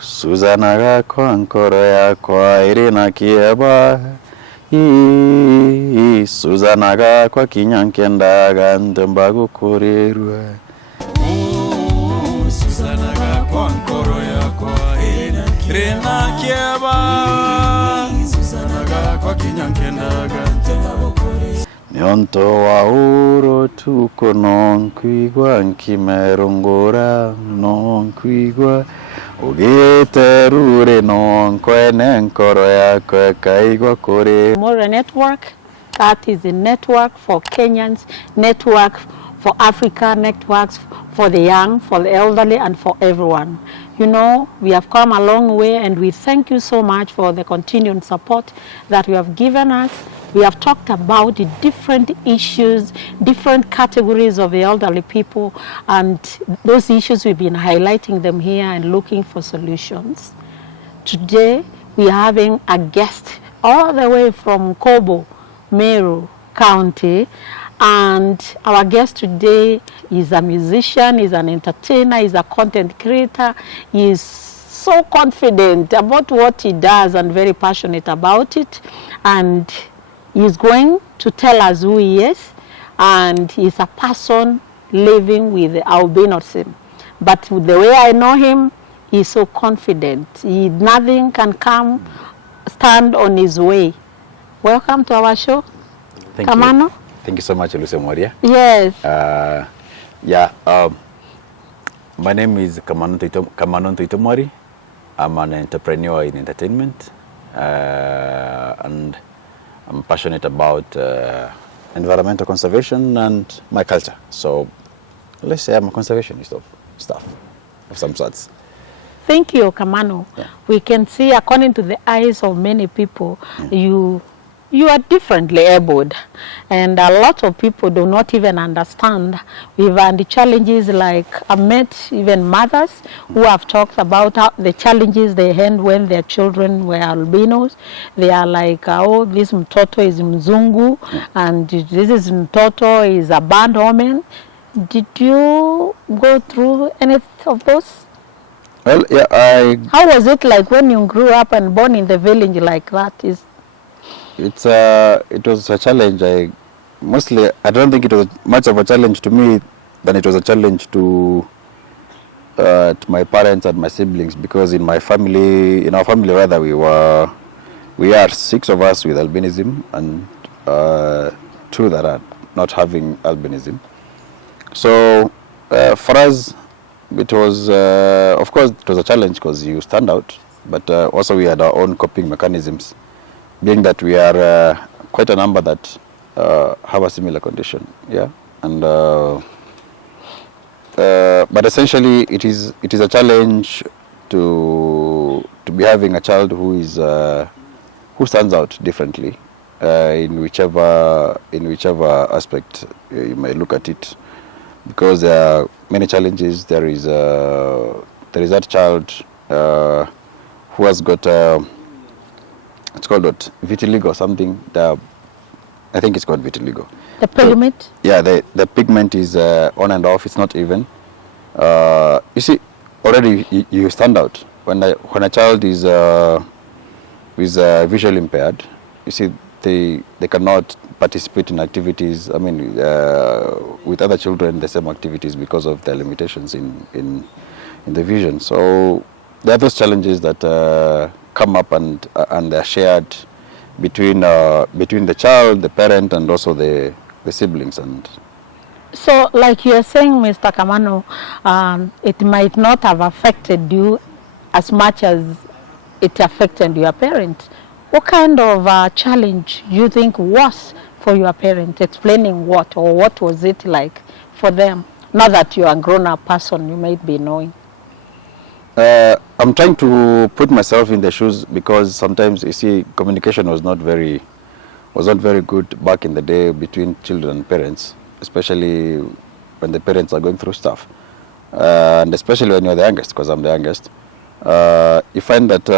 Suzana gakwa nkoro yakwa irina kieba Suzana gakwa kinyankendaga ndemba gukorerwa Suzana gakwa nkoro yakwa irina kieba Suzana gakwa kinyankendaga ndemba gukorerwa Nyonto wa uro tuko nonkwigwa nkimerongora nonkwigwa Ugiterure nonkwene nkoro yakwe kaigwa kore. Mworia Network, that is a network for Kenyans, network for Africa, networks for the young, for the elderly, and for everyone. You know, we have come a long way, and we thank you so much for the continued support that you have given us. We have talked about the different issues, different categories of the elderly people, and those issues we've been highlighting them here and looking for solutions. Today, we are having a guest all the way from Kobo, Meru County, and our guest today is a musician, is an entertainer, is a content creator, he is so confident about what he does and very passionate about it, and he's going to tell us who he is, and he's a person living with albinism. But the way I know him, he's so confident. Nothing can stand on his way. Welcome to our show. Thank Kamanu. you. Thank you so much, Mworia. Yes. My name is Kamanu. I'm an entrepreneur in entertainment, and I'm passionate about environmental conservation and my culture. So let's say I'm a conservationist of stuff of some sorts. Thank you, Kamanu. Yeah. We can see, according to the eyes of many people, you are differently abled, and a lot of people do not even understand. We've had the challenges, like I met even mothers who have talked about the challenges they had when their children were albinos. They are like, oh, this mtoto is mzungu, and this is mtoto is a bad woman. Did you go through any of those? Well, yeah, How was it like when you grew up and born in the village like that? It was a challenge. I don't think it was much of a challenge to me than it was a challenge to my parents and my siblings, because in our family rather, we are 6 of us with albinism and 2 that are not having albinism. So for us, it was of course it was a challenge because you stand out, but also we had our own coping mechanisms, being that we are quite a number that have a similar condition, yeah, and but essentially it is a challenge to be having a child who is who stands out differently in whichever aspect you may look at it, because there are many challenges. There is that child who has got it's called what? Vitiligo or something. I think it's called vitiligo. The pigment? So, yeah, the pigment is on and off. It's not even. You see, already you stand out when a child is visually impaired. You see, they cannot participate in activities. I mean, with other children, the same activities because of the limitations in the vision. So there are those challenges that come up and are shared between the child, the parent, and also the siblings. And so, like you are saying, Mr. Kamanu, it might not have affected you as much as it affected your parents. What kind of challenge you think was for your parents? Explaining what, or what was it like for them? Now that you are a grown-up person, you might be knowing. I'm trying to put myself in the shoes, because sometimes you see communication was not very good back in the day between children and parents, especially when the parents are going through stuff, and especially when you're the youngest, because I'm the youngest. You find that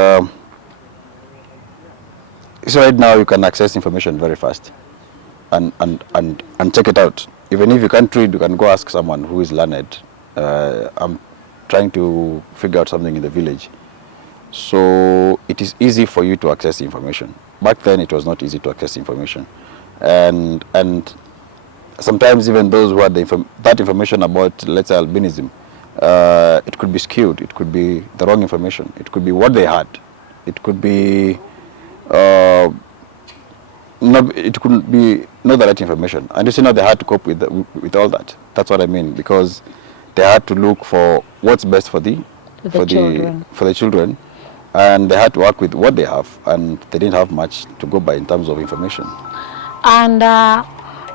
so right now you can access information very fast and check it out. Even if you can't read, you can go ask someone who is learned. trying to figure out something in the village. So it is easy for you to access information. Back then, it was not easy to access information, and sometimes even those who had that information about, let's say, albinism, it could be skewed. It could be the wrong information. It could be what they had. It could be it couldn't be not the right information. And you see now they had to cope with all that. That's what I mean, because they had to look for what's best for the children, and they had to work with what they have, and they didn't have much to go by in terms of information. And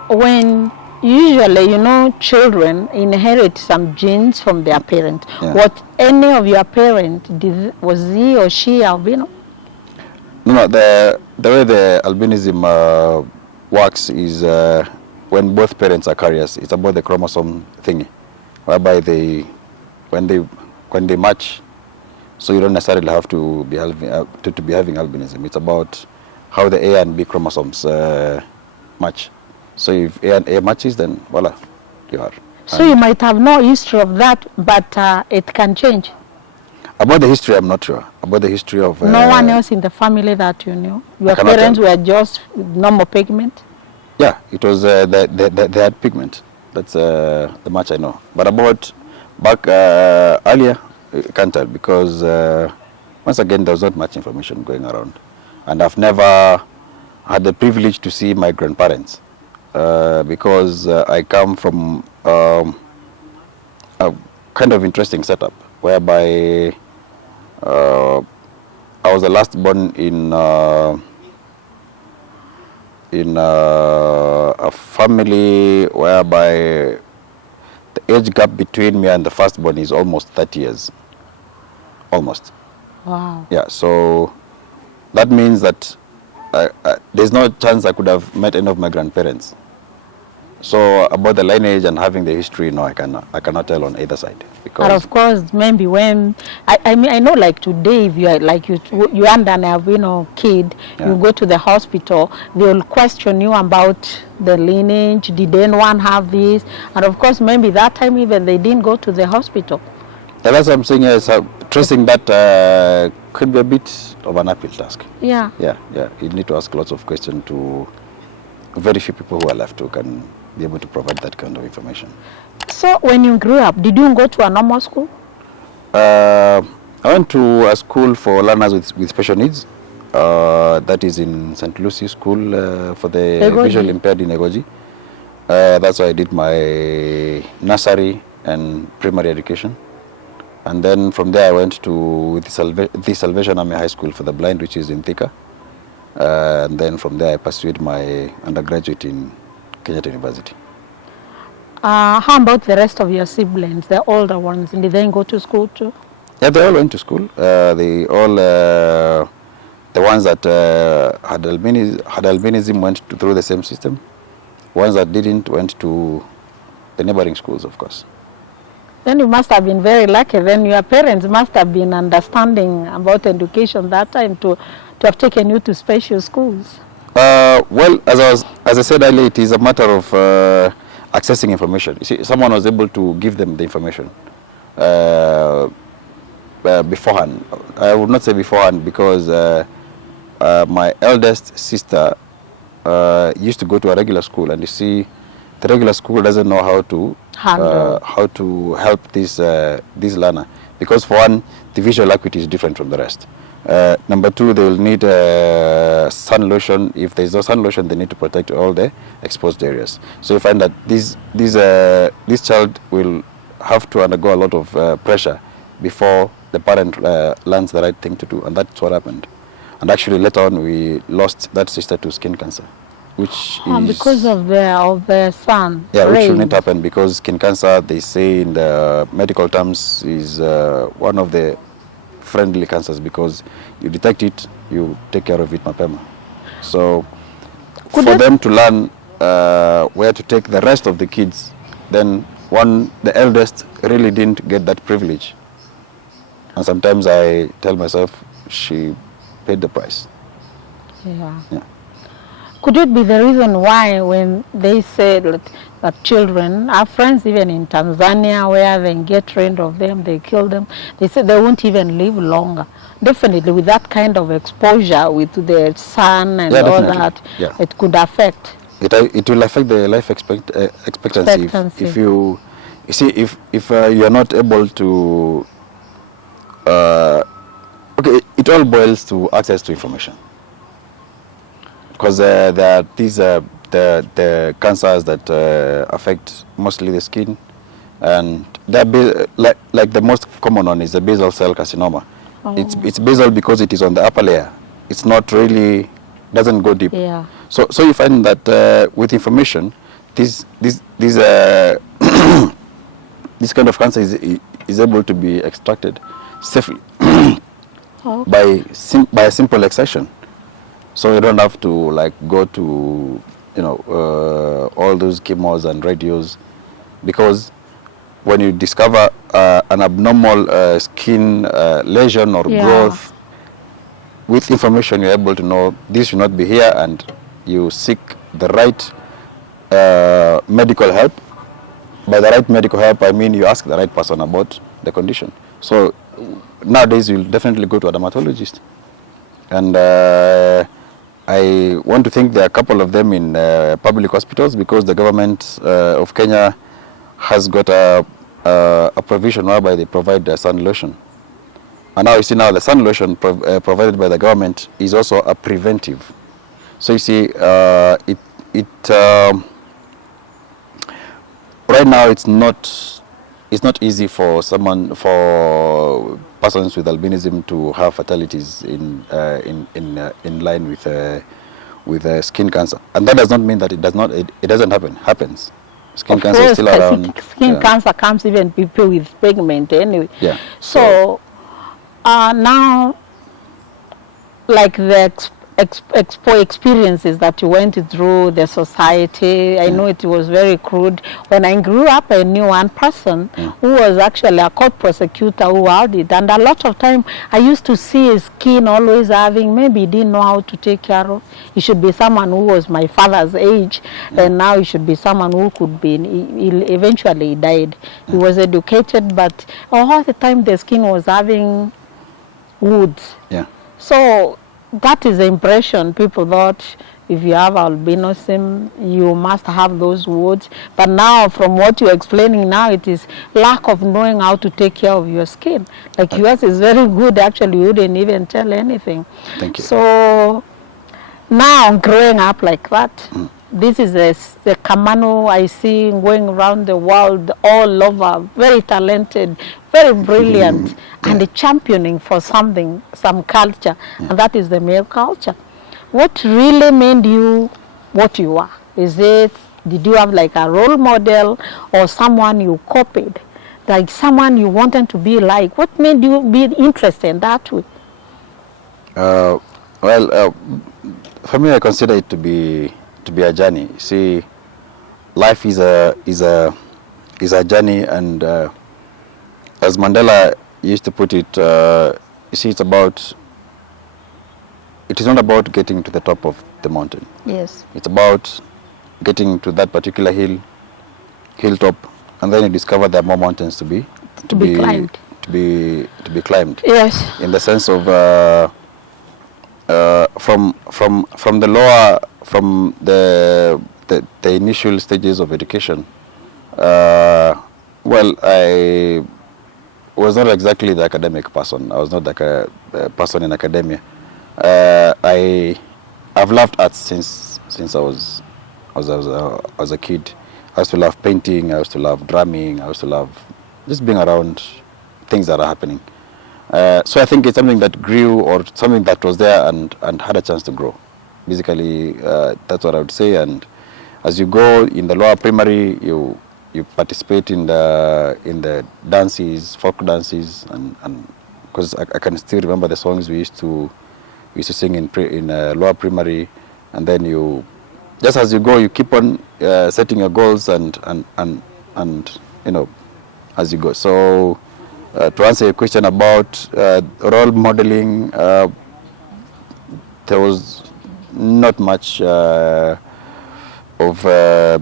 when usually, you know, children inherit some genes from their parent. Yeah. What any of your parents did, was he or she albino? No, the way the albinism works is when both parents are carriers. It's about the chromosome thingy, whereby when they match, so you don't necessarily have to be having albinism. It's about how the A and B chromosomes match. So if A and A matches, then voila, you are. So you might have no history of that, but it can change. About the history, I'm not sure. About the history of... no one else in the family that you knew? Your parents were just normal pigment? Yeah, it was, they had pigment. That's the much I know. But about back earlier, I can't tell, because once again, there was not much information going around. And I've never had the privilege to see my grandparents, because I come from a kind of interesting setup, whereby I was the last born in a family whereby the age gap between me and the firstborn is almost 30 years. Almost. Wow. Yeah, so that means that there's no chance I could have met any of my grandparents. So about the lineage and having the history, no, I cannot tell on either side. Because but of course, maybe when I mean, I know, like today, if you are like you and an albino kid, yeah. You go to the hospital, they will question you about the lineage. Did anyone have this? And of course, maybe that time even they didn't go to the hospital. Yeah, that's what I'm saying. Is tracing that could be a bit of an uphill task. Yeah. Yeah. You need to ask lots of questions to very few people who are left who can be able to provide that kind of information. So when you grew up, did you go to a normal school? I went to a school for learners with special needs. That is in St. Lucie School for the visually impaired in Egoji. That's where I did my nursery and primary education. And then from there I went to the Salvation Army High School for the blind, which is in Thika. And then from there I pursued my undergraduate in Kenyatta University. How about the rest of your siblings, the older ones? Did they go to school too? Yeah, they all went to school. They all, the ones that had albinism went through the same system. Ones that didn't went to the neighboring schools, of course. Then you must have been very lucky. Then your parents must have been understanding about education that time to have taken you to special schools. Well, as I said earlier, it is a matter of accessing information. You see, someone was able to give them the information beforehand. I would not say beforehand, because my eldest sister used to go to a regular school, and you see, the regular school doesn't know how to help this learner, because for one, the visual acuity is different from the rest. Number two, they will need sun lotion. If there is no sun lotion, they need to protect all the exposed areas. So you find that this child will have to undergo a lot of pressure before the parent learns the right thing to do, and that's what happened. And actually, later on, we lost that sister to skin cancer, which is because of the sun. Yeah, rays. Which shouldn't happen, because skin cancer, they say in the medical terms, is one of the friendly cancers, because you detect it, you take care of it mapema. So for them to learn where to take the rest of the kids, then the eldest really didn't get that privilege. And sometimes I tell myself she paid the price. Yeah. Could it be the reason why when they said that children, our friends even in Tanzania where they get rid of them, they kill them, they said they won't even live longer. Definitely with that kind of exposure with the sun and Yeah, all definitely. that, Yeah. it could affect It will affect the life expectancy expectancy. if you see if you are not able to okay, it all boils to access to information, because there are these the cancers that affect mostly the skin, and they're like the most common one is the basal cell carcinoma. Oh. It's basal because it is on the upper layer. It's not really, doesn't go deep. Yeah. So you find that with information, this this kind of cancer is able to be extracted safely Okay. by a simple excision. So you don't have to like go to all those chemos and radios, because when you discover an abnormal skin lesion or Yeah. growth, with information you're able to know this should not be here, and you seek the right medical help. By the right medical help, I mean you ask the right person about the condition. So nowadays you'll definitely go to a dermatologist, and I want to think there are a couple of them in public hospitals, because the government of Kenya has got a provision whereby they provide sun lotion. And now you see, now the sun lotion provided by the government is also a preventive. So you see, right now it's not easy for persons with albinism to have fatalities in line with skin cancer, and that does not mean that it doesn't happen. Happens. Skin Of cancer course, is still around. skin Yeah. cancer comes even people with pigment anyway. Yeah. So now, like the experiences that you went through, the society, I know it was very crude. When I grew up, I knew one person who was actually a court prosecutor who had it, and a lot of time I used to see his skin always having, maybe he didn't know how to take care of. He should be someone who was my father's age, and now he should be someone who could be, eventually he died. He was educated, but all the time the skin was having woods. Yeah. So that is the impression people thought, if you have albinism, you must have those woods. But now, from what you're explaining now, it is lack of knowing how to take care of your skin. Like yours is very good, actually, you wouldn't even tell anything. Thank you. So now, growing up like that, this is the Kamanu I see going around the world, all over, very talented, very brilliant, and championing for something, some culture, and that is the male culture. What really made you what you are? Did you have like a role model or someone you copied? Like someone you wanted to be like? What made you be interested in that way? For me, I consider it to be a journey. See, life is a journey, and as Mandela used to put it, you see, it is not about getting to the top of the mountain. Yes. It's about getting to that particular hilltop, and then you discover there are more mountains to be climbed. To be climbed. Yes. In the sense of from the lower, from the initial stages of education. Well, I was not exactly the academic person. I was not like a person in academia. I've loved arts since I was a kid. I used to love painting. I used to love drumming. I used to love just being around things that are happening. So I think it's something that grew, or something that was there and had a chance to grow. Basically, that's what I would say. And as you go in the lower primary, you participate in the dances, folk dances, and because I can still remember the songs we used to sing in lower primary, and then you, just as you go, you keep on setting your goals and as you go. So to answer your question about role modeling, there was not much of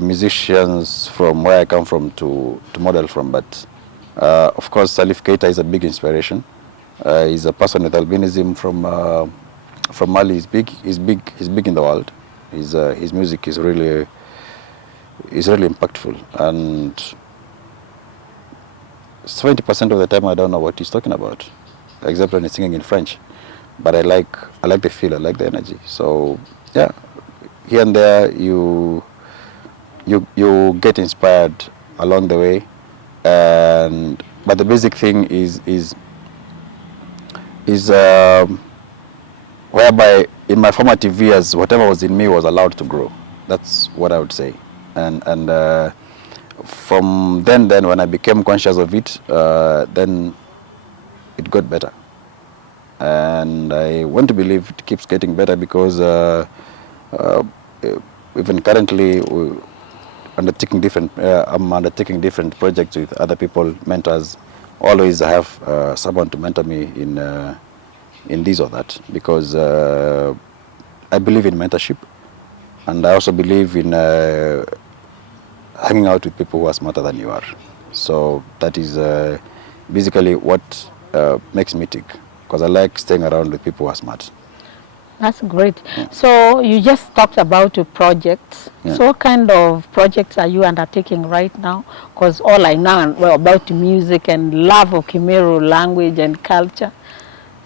musicians from where I come from to model from, but of course Salif Keita is a big inspiration. He's a person with albinism from Mali. He's big. He's big in the world. His music is really impactful, and 70% of the time I don't know what he's talking about, except when he's singing in French. But I like the feel, I like the energy. So yeah, here and there you get inspired along the way, but the basic thing is whereby in my formative years, whatever was in me was allowed to grow. That's what I would say, and from then when I became conscious of it, then it got better, and I want to believe it keeps getting better because even currently I'm undertaking different projects with other people, mentors. Always I have someone to mentor me in this or that, because I believe in mentorship, and I also believe in hanging out with people who are smarter than you are. So that is basically what makes me tick, because I like staying around with people who are smart. That's great. Yeah. So you just talked about your projects. Yeah. So what kind of projects are you undertaking right now? Because all I know about music and love of Kimiru language and culture.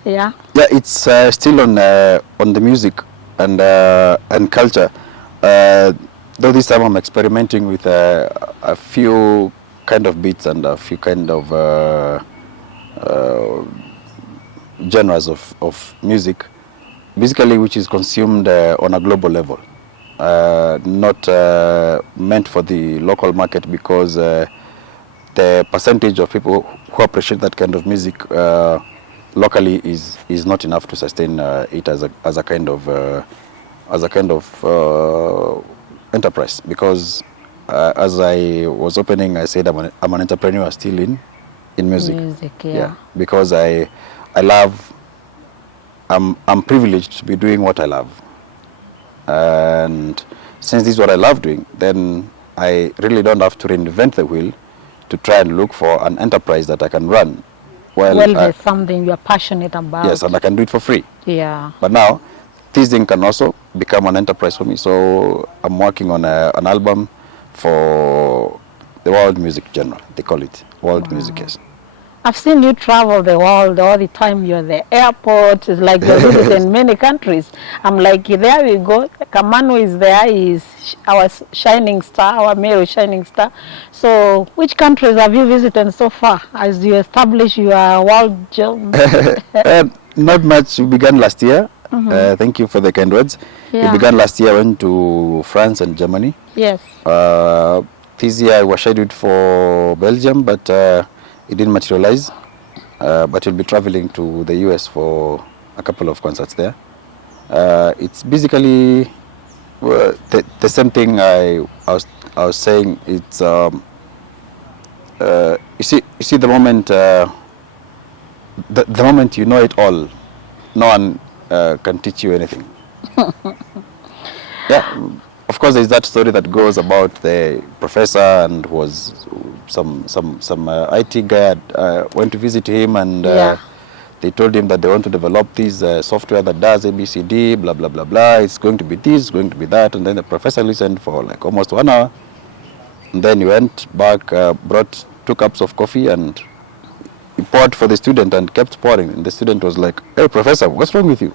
Yeah. Yeah, it's still on the music and culture. Though this time I'm experimenting with a few kind of beats and a few kind of genres of music, basically which is consumed on a global level, not meant for the local market, because the percentage of people who appreciate that kind of music locally is not enough to sustain it as a kind of enterprise. Because as I was opening, I said I'm an entrepreneur still in music. Yeah. Because I love. I'm privileged to be doing what I love, and since this is what I love doing, then I really don't have to reinvent the wheel to try and look for an enterprise that I can run. Well, there's something you're passionate about. Yes, and I can do it for free. Yeah. But now, this thing can also become an enterprise for me. So I'm working on an album for the world music genre. They call it world music. Yes. I've seen you travel the world all the time. You're at the airport. It's like you're visiting many countries. I'm like, there we go. Kamanu is there. He's our shining star, our male shining star. So which countries have you visited so far as you establish your world job? Not much. We began last year. Thank you for the kind words. Yeah. We began last year. I went to France and Germany. Yes. This year I was scheduled for Belgium, but it didn't materialize. But we'll be traveling to the US for a couple of concerts there. It's basically the same thing I was saying. It's you see the moment the moment you know it all, no one can teach you anything. Yeah, of course there's that story that goes about the professor, and was some IT guy went to visit him, and they told him that they want to develop this software that does ABCD, blah blah blah blah. It's going to be this, going to be that, and then the professor listened for like almost 1 hour, and then he went back, brought 2 cups of coffee, and he poured for the student and kept pouring. And the student was like, "Hey, professor, what's wrong with you?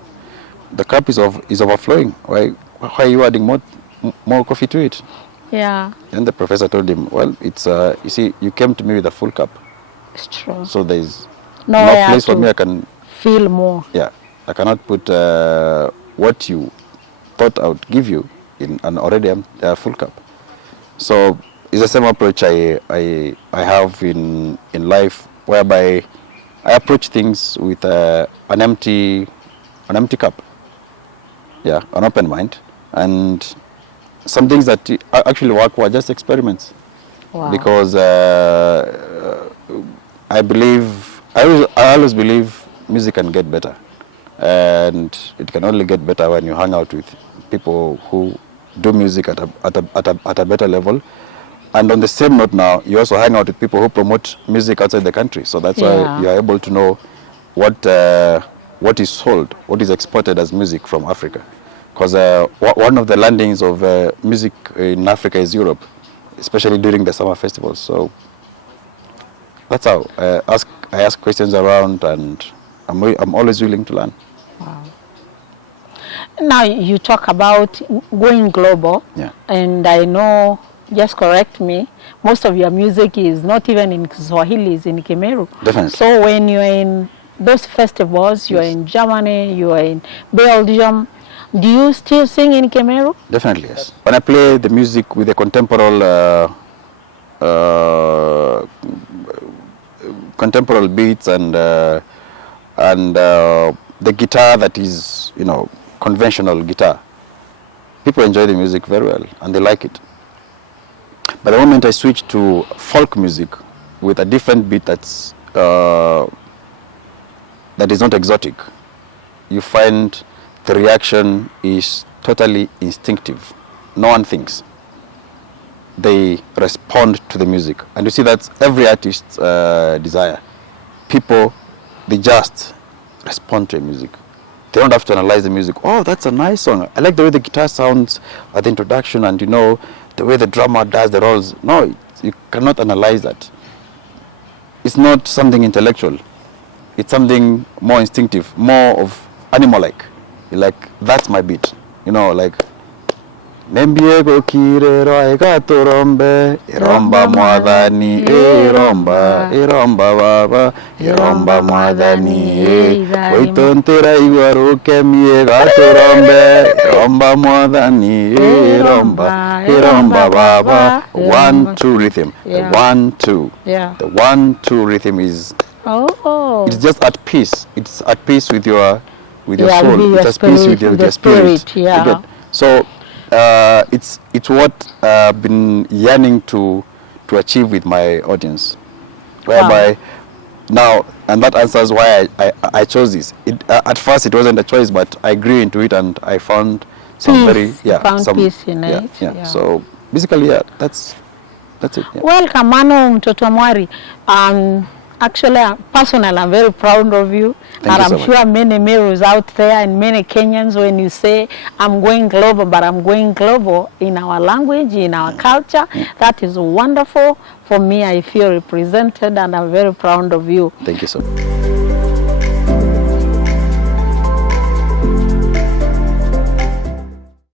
The cup is overflowing. Why are you adding more coffee to it?" Yeah. And the professor told him, "Well, it's you see, you came to me with a full cup. It's true. So there's no place for me. I can feel more. Yeah, I cannot put what you thought I would give you in an already full cup." So it's the same approach I have in life, whereby I approach things with an empty cup. Yeah, an open mind, and some things that actually work were just experiments. Wow. Because I always believe music can get better, and it can only get better when you hang out with people who do music at a better level. And on the same note now, you also hang out with people who promote music outside the country. So that's why you are able to know what is sold, what is exported as music from Africa. Because one of the landings of music in Africa is Europe, especially during the summer festivals. So that's how I ask questions around, and I'm always willing to learn. Wow. Now you talk about going global, and I know, just correct me, most of your music is not even in Swahili, it's in Kimeru. Definitely. So when you're in those festivals, you're in Germany, you're in Belgium, do you still sing in Kimeru? Definitely, yes. When I play the music with the contemporary beats and the guitar that is, conventional guitar, people enjoy the music very well and they like it. But the moment I switch to folk music with a different beat that is not exotic, you find the reaction is totally instinctive. No one thinks. They respond to the music. And you see that's every artist's desire. People, they just respond to the music. They don't have to analyze the music. Oh, that's a nice song. I like the way the guitar sounds at the introduction, and the way the drummer does the rolls. No, you cannot analyze that. It's not something intellectual. It's something more instinctive, more of animal-like. Like, that's my beat. Like, Nembiego kirero aikato rombe, iromba mwadhani, iromba baba, iromba mwadhani, waitontera igwaruke miegato rombe, iromba mwadhani, iromba baba. 1-2 rhythm. The 1-2. Yeah. The 1-2 rhythm is. It's just at peace. It's at peace with your soul. It's at peace with your spirit. Yeah. So. It's what I've been yearning to achieve with my audience, whereby now, and that answers why I chose this. At first it wasn't a choice, but I grew into it and I found some peace in it. Yeah. So basically, that's it. Yeah. Well, Kamanu, mtoto Mwari, actually, personally, I'm very proud of you. Thank you so I'm sure many Merus out there and many Kenyans, when you say, I'm going global, but I'm going global in our language, in our culture, that is wonderful. For me, I feel represented and I'm very proud of you. Thank you so much.